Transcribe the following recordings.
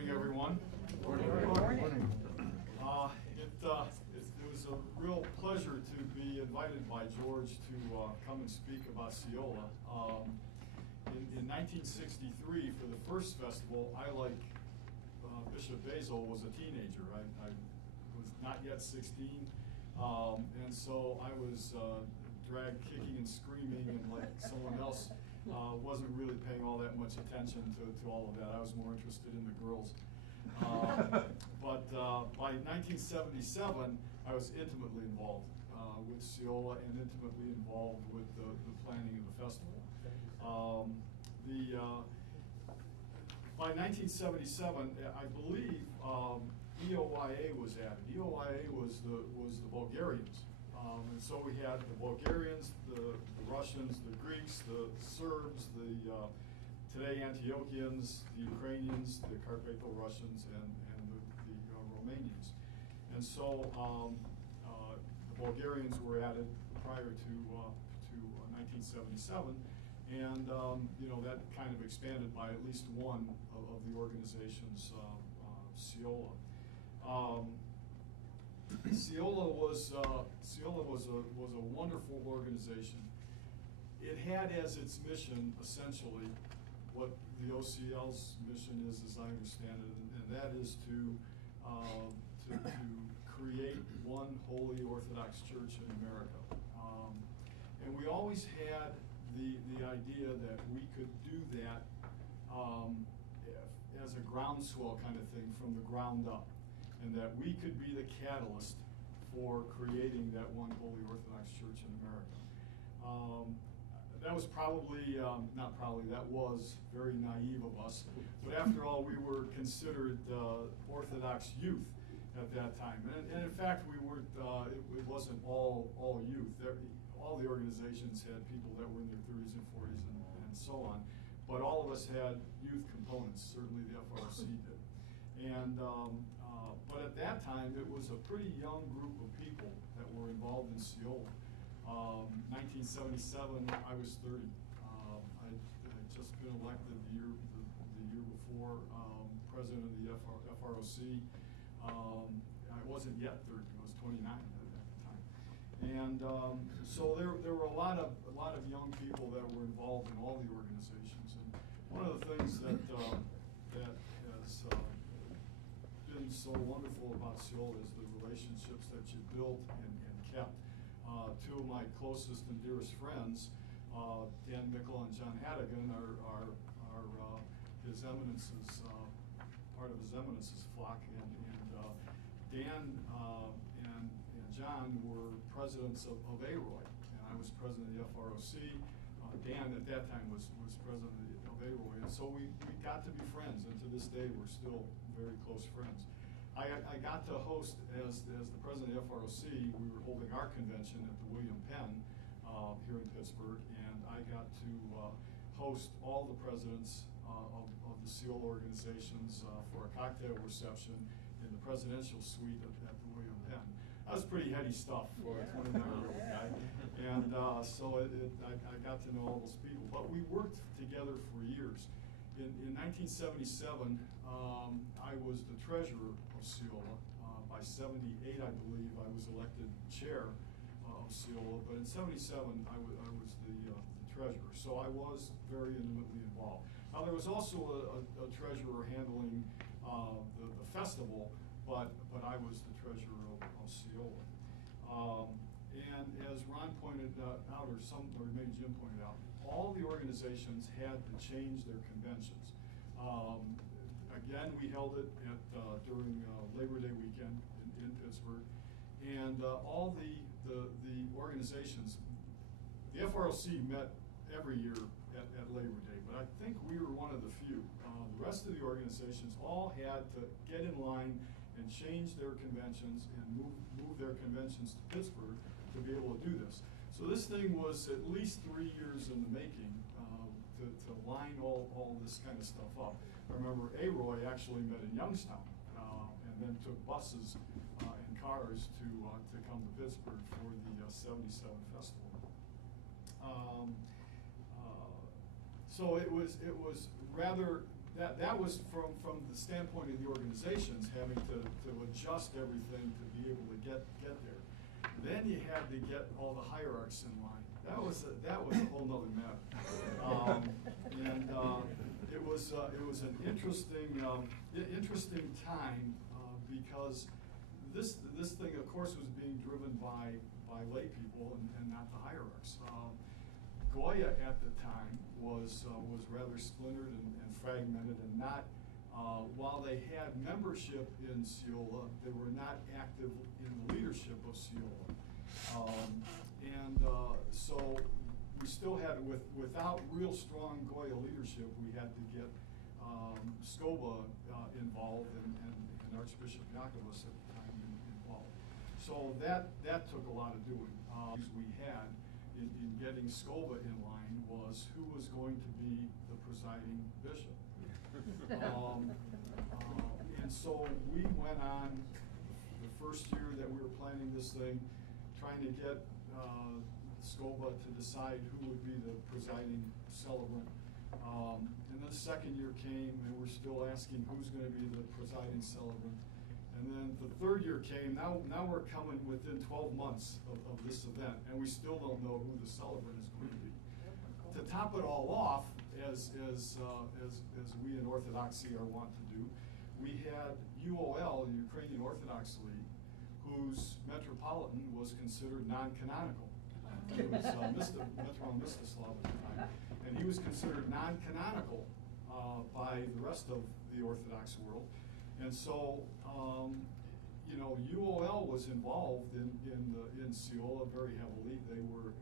morning, everyone. Morning. It was a real pleasure to be invited by George to come and speak about CEOYLA. In 1963, for the first festival, I, like Bishop Basil, was a teenager. I was not yet 16, and so I was dragged kicking and screaming, and like someone else, wasn't really paying all that much attention to all of that. I was more interested in the girls. But by 1977, I was intimately involved with CEOYLA and intimately involved with the planning of the festival. By 1977, I believe EOYA was added. EOYA was the Bulgarians. And so we had the Bulgarians, the Russians, the Greeks, the Serbs, the today Antiochians, the Ukrainians, the Carpatho-Russians, and the Romanians. And so the Bulgarians were added prior to 1977, and that kind of expanded by at least one of the organizations, CEOYLA. CEOYLA was a wonderful organization. It had as its mission essentially what the OCL's mission is, as I understand it, and that is to create one holy Orthodox church in America. And we always had the idea that we could do that as a groundswell kind of thing from the ground up, and that we could be the catalyst for creating that one holy Orthodox church in America. That was probably, not probably, that was very naive of us. But after all, we were considered Orthodox youth at that time. And in fact, we weren't, it wasn't all youth. All the organizations had people that were in their 30s and 40s and so on. But all of us had youth components, certainly the FRC did. And, but at that time, it was a pretty young group of people that were involved in CEOYLA. 1977, I was 30. I had just been elected the year before president of the FROC. I wasn't yet 30; I was 29 at the time. And so there were a lot of young people that were involved in all the organizations. And one of the things that has been so wonderful about CEOYLA is the relationships that you built and kept. Two of my closest and dearest friends, Dan Mickle and John Hadigan, are His Eminence's, part of His Eminence's flock. And Dan and John were presidents of AROY, and I was president of the FROC. Dan at that time was president of AROY, and so we got to be friends, and to this day we're still very close friends. I got to host, as the president of the FROC, we were holding our convention at the William Penn here in Pittsburgh, and I got to host all the presidents of the CEOYLA organizations for a cocktail reception in the presidential suite at the William Penn. That was pretty heady stuff for a 29-year-old guy, and so I got to know all those people. But we worked together for years. In 1977, I was the treasurer of CEOYLA. By 78, I believe, I was elected chair of CEOYLA, but in 77, I was the treasurer. So I was very intimately involved. Now, there was also a treasurer handling the festival, but I was the treasurer of CEOYLA. And as Ron pointed out, or maybe Jim pointed out, all the organizations had to change their conventions. Again, we held it during Labor Day weekend in Pittsburgh, and all the organizations, the FROC met every year at Labor Day, but I think we were one of the few. The rest of the organizations all had to get in line and change their conventions and move their conventions to Pittsburgh to be able to do this. So this thing was at least 3 years in the making to line all this kind of stuff up. I remember AROY actually met in Youngstown and then took buses and cars to come to Pittsburgh for the 77 festival. So it was rather, that was from the standpoint of the organizations having to adjust everything to be able to get there. Then you had to get all the hierarchs in line. That was a whole nother matter. It was an interesting time because this thing, of course, was being driven by lay people and not the hierarchs. Goya at the time was rather splintered and fragmented, and not while they had membership in CEOYLA, they were not active in the leadership of CEOYLA. So we still had, without real strong Goya leadership, we had to get SCOBA involved and Archbishop Yakovus at the time involved. So that took a lot of doing. We had in getting SCOBA in line was who was going to be the presiding bishop. And so we went on the first year that we were planning this thing, trying to get SCOBA to decide who would be the presiding celebrant. And then the second year came, and we're still asking who's going to be the presiding celebrant. And then the third year came. Now we're coming within 12 months of this event, and we still don't know who the celebrant is going to be. To top it all off, as we in Orthodoxy are wont to do, we had UOL, the Ukrainian Orthodox League, whose metropolitan was considered non-canonical. It was Metropolitan Mstislav at the time, and he was considered non-canonical by the rest of the Orthodox world. And so, UOL was involved in CEOYLA very heavily. They were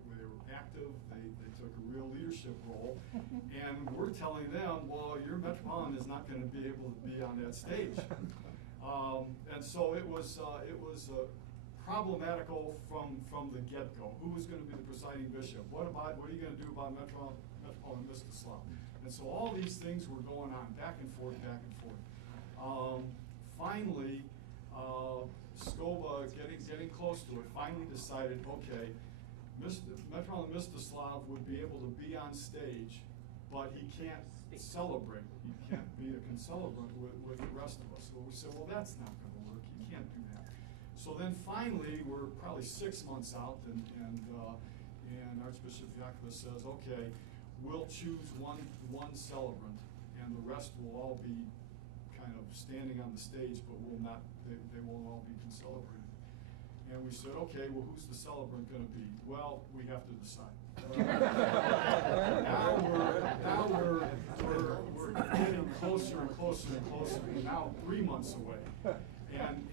active. They took a real leadership role, and we're telling them, well, your metropolitan is not going to be able to be on that stage. And so it was problematical from the get-go. Who was going to be the presiding bishop? What are you going to do about Metropolitan Mstislav? And so all these things were going on back and forth, back and forth. Finally, SCOBA, getting close to it, finally decided, okay, Metropolitan Mstislav would be able to be on stage, but he can't celebrate. He can't be a concelebrant with the rest of us. So we said, well, that's not going to work. He can't do that. So then finally, we're probably 6 months out, and Archbishop Yakovus says, okay, we'll choose one celebrant, and the rest will all be kind of standing on the stage, but they won't all be concelebrated. And we said, okay, well, who's the celebrant going to be? Well, we have to decide. Now we're getting closer and closer and closer. We're now 3 months away, and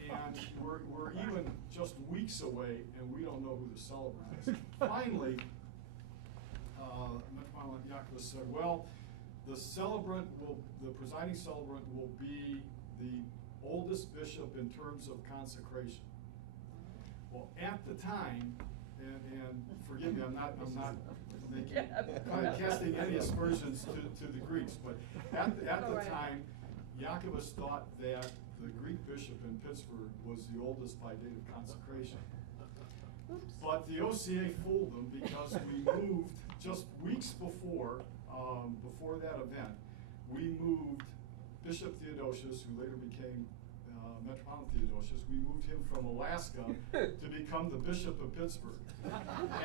we're even just weeks away, and we don't know who the celebrant is. Finally, Metropolitan Yakovus said, well, the presiding celebrant will be the oldest bishop in terms of consecration. Well, at the time, and forgive me, I'm not casting any aspersions to the Greeks, but at the time, Yakovus thought that the Greek bishop in Pittsburgh was the oldest by date of consecration. Oops. But the OCA fooled them, because we moved just weeks before that event, we moved Bishop Theodosius, who later became Metropolitan Theodosius. We moved him from Alaska to become the Bishop of Pittsburgh.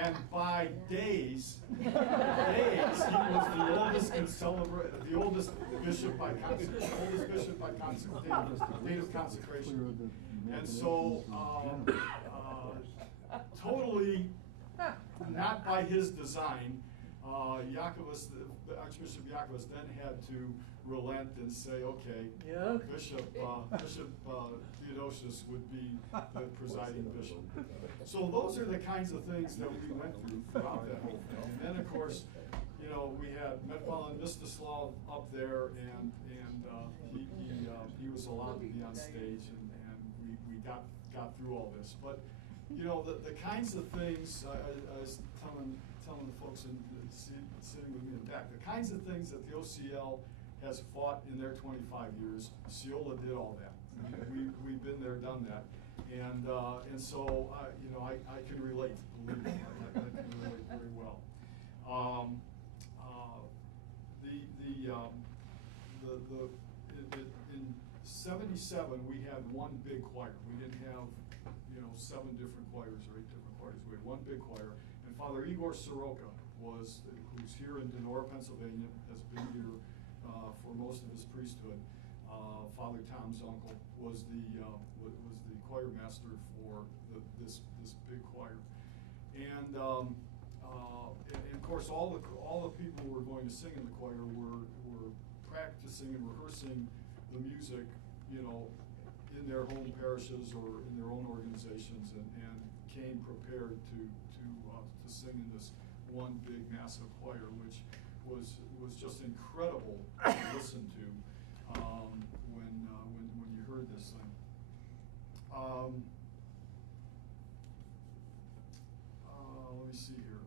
And by days, he was the oldest the oldest bishop by date of consecration. And so, totally not by his design, Archbishop Yakovus then had to relent and say, okay, Bishop Theodosius would be the presiding bishop. So those are the kinds of things that we went through throughout that whole thing. And then, of course, we had Metropolitan Mstislav up there, and he was allowed to be on stage, and we got through all this. But the kinds of things I was telling the folks sitting with me in the back, the kinds of things that the OCL has fought in their 25 years, CEOYLA did all that. We've been there, done that, and so I can relate. Believe me, I can relate very well. in '77, we had one big choir. We didn't have, 7 different choirs or 8 different choirs. We had one big choir. And Father Igor Soroka who's here in Denora, Pennsylvania, has been here for most of his priesthood. Father Tom's uncle was the choir master for this big choir. And of course, all the people who were going to sing in the choir were practicing and rehearsing the music, in their home parishes or in their own organizations, and came prepared to sing in this one big massive choir, which was just incredible to listen to when you heard this thing. Let me see here.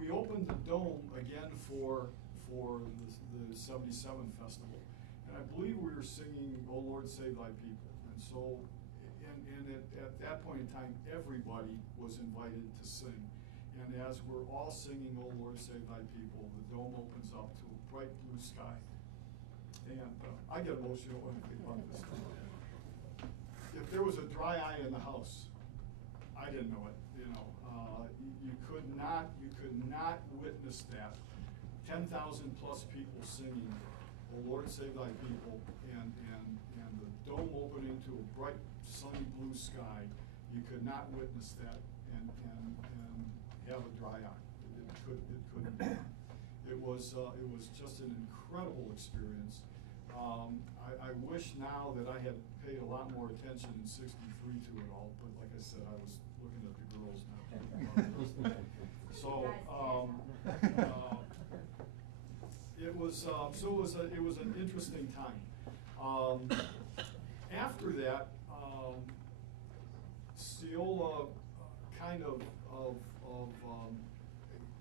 We opened the Dome again for the '77 festival, and I believe we were singing "O Lord, Save Thy People," and so. And at that point in time, everybody was invited to sing. And as we're all singing, "O Lord, Save Thy People," the dome opens up to a bright blue sky. And I get emotional when I think about this. If there was a dry eye in the house, I didn't know it. You could not witness that. 10,000 plus people singing, "O Lord, Save Thy People," and the dome opening to a bright sunny blue sky. You could not witness that and have a dry eye. It couldn't be. It was just an incredible experience. I wish now that I had paid a lot more attention in '63 to it all, but like I said, I was looking at the girls now. So it was an interesting time. After that, CEOYLA kind of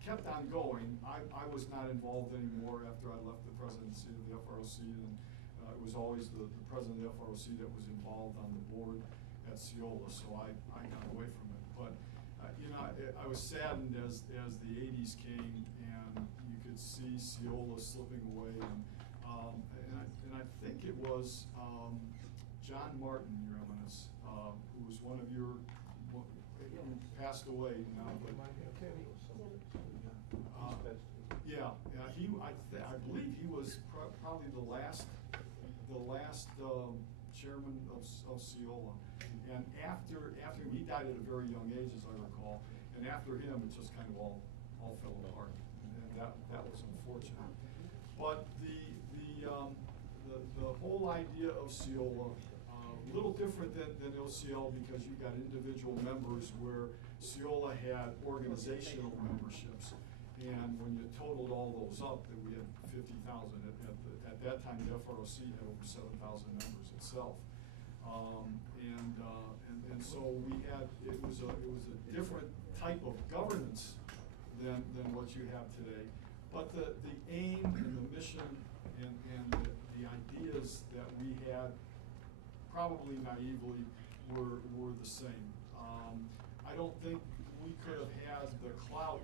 kept on going. I was not involved anymore after I left the presidency of the FROC, and it was always the president of the FROC that was involved on the board at CEOYLA, so I got away from it. But I was saddened as the '80s came and you could see CEOYLA slipping away, and I think it was John Martin, Your Eminence, who was one of your, passed away now, but I believe he was probably the last chairman of CEOYLA, and after him, he died at a very young age, as I recall, and after him, it just kind of all fell apart, and that was unfortunate. But the whole idea of CEOYLA, a little different than OCL, because you got individual members, where CEOYLA had organizational memberships. And when you totaled all those up, then we had 50,000. At that time, the FROC had over 7,000 members itself. And so we had, it was a different type of governance than what you have today. But the aim and the mission and the ideas that we had, probably naively, were the same. I don't think we could have had the clout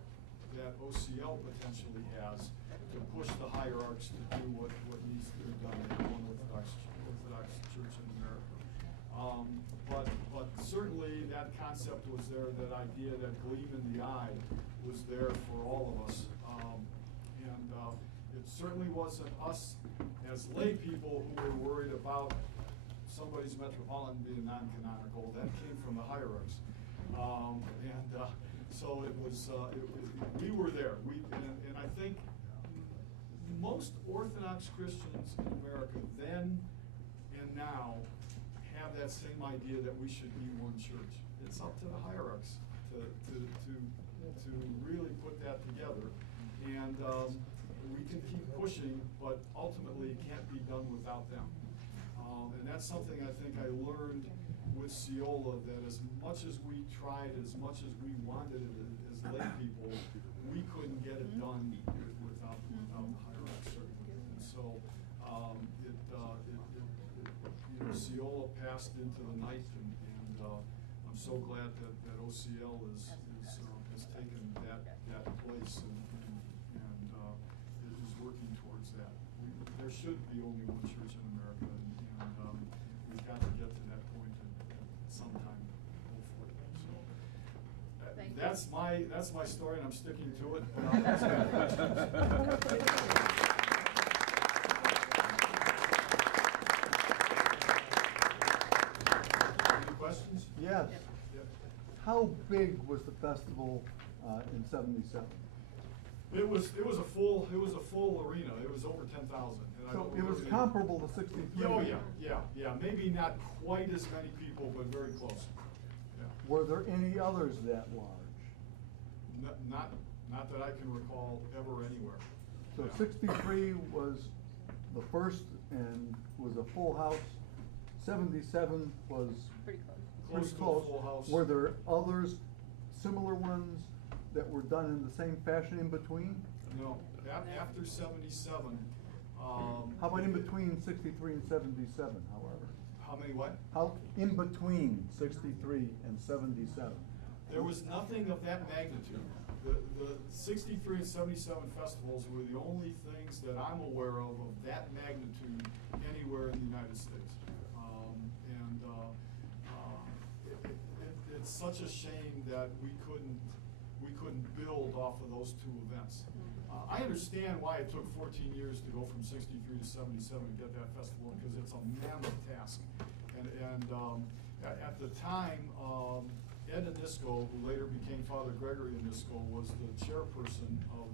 that OCL potentially has to push the hierarchs to do what needs to be done in one Orthodox Church in America. But certainly that concept was there, that idea, that gleam in the eye was there for all of us. It certainly wasn't us as lay people who were worried about somebody's metropolitan being non-canonical. That came from the hierarchs. So it was, we were there. And I think most Orthodox Christians in America then and now have that same idea that we should be one church. It's up to the hierarchs to really put that together. And we can keep pushing, but ultimately it can't be done without them. And that's something I think I learned with CEOYLA, that as much as we tried, as much as we wanted it as lay people, we couldn't get it done without the hierarchy, certainly. And so CEOYLA passed into the night, and I'm so glad that OCL has taken that place and there should be only one church in America, and we've got to get to that point at some time, hopefully. So that's my story, and I'm sticking to it. And I'll answer any questions. Any questions? Yes. Yep. How big was the festival in '77? It was a full arena. It was over 10,000. So it was comparable to '63? Oh, yeah. Maybe not quite as many people, but very close. Yeah. Were there any others that large? Not that I can recall ever anywhere. So Yeah. '63 was the first and was a full house. '77 was Pretty close. Close to a full house. Were there others, similar ones, that were done in the same fashion in between? No, after '77. How about in between '63 and '77, however? How many what? How, in between '63 and '77? There was nothing of that magnitude. The '63 and '77 festivals were the only things that I'm aware of that magnitude anywhere in the United States. It's such a shame that we couldn't build off of those two events. I understand why it took 14 years to go from '63 to '77 to get that festival, because it's a mammoth task. And at the time, Ed Anisco, who later became Father Gregory Anisco, was the chairperson of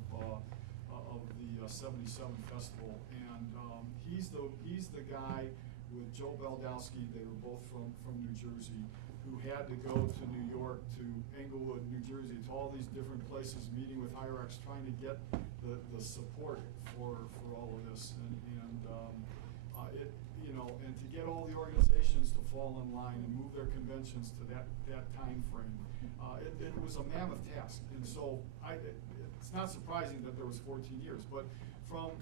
the '77 festival, and he's the guy with Joe Baldowski. They were both from New Jersey, who had to go to New York, to Englewood, New Jersey, to all these different places, meeting with hierarchs, trying to get the support for all of this, and to get all the organizations to fall in line and move their conventions to that time frame. It was a mammoth task, and so it's not surprising that there was 14 years, but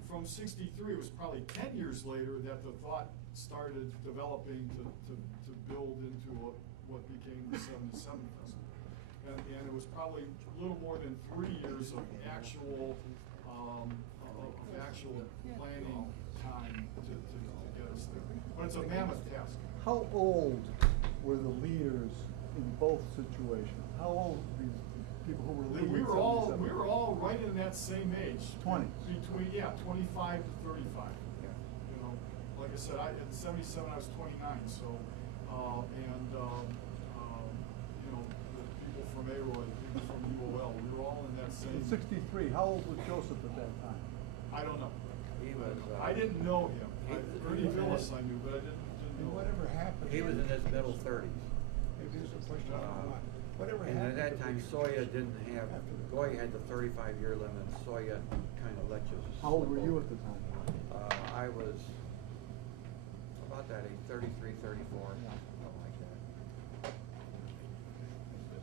from '63, it was probably 10 years later that the thought started developing to build into what became the '77 festival. And it was probably a little more than 3 years of actual planning time to get us there. But it's a mammoth task. How old were the leaders in both situations? How old were these people who were leading? We were all right in that same age. 20s. Between 25 to 35. You know, like I said, in '77 I was 29. So, the people from Aroy, the people from UOL, we were all in that same. In '63, how old was Joseph at that time? I don't know. He was. I didn't know him. Ernie was- Villas I knew, but I didn't know. Whatever happened. He was in his middle 30s. Maybe it's a question of why. Whatever And happened. at that to time, the- Soya didn't have, after the- Goy had the 35-year limit, Soya kind of let you. How old were you at the time? I was about that age, 33, 34, something like that.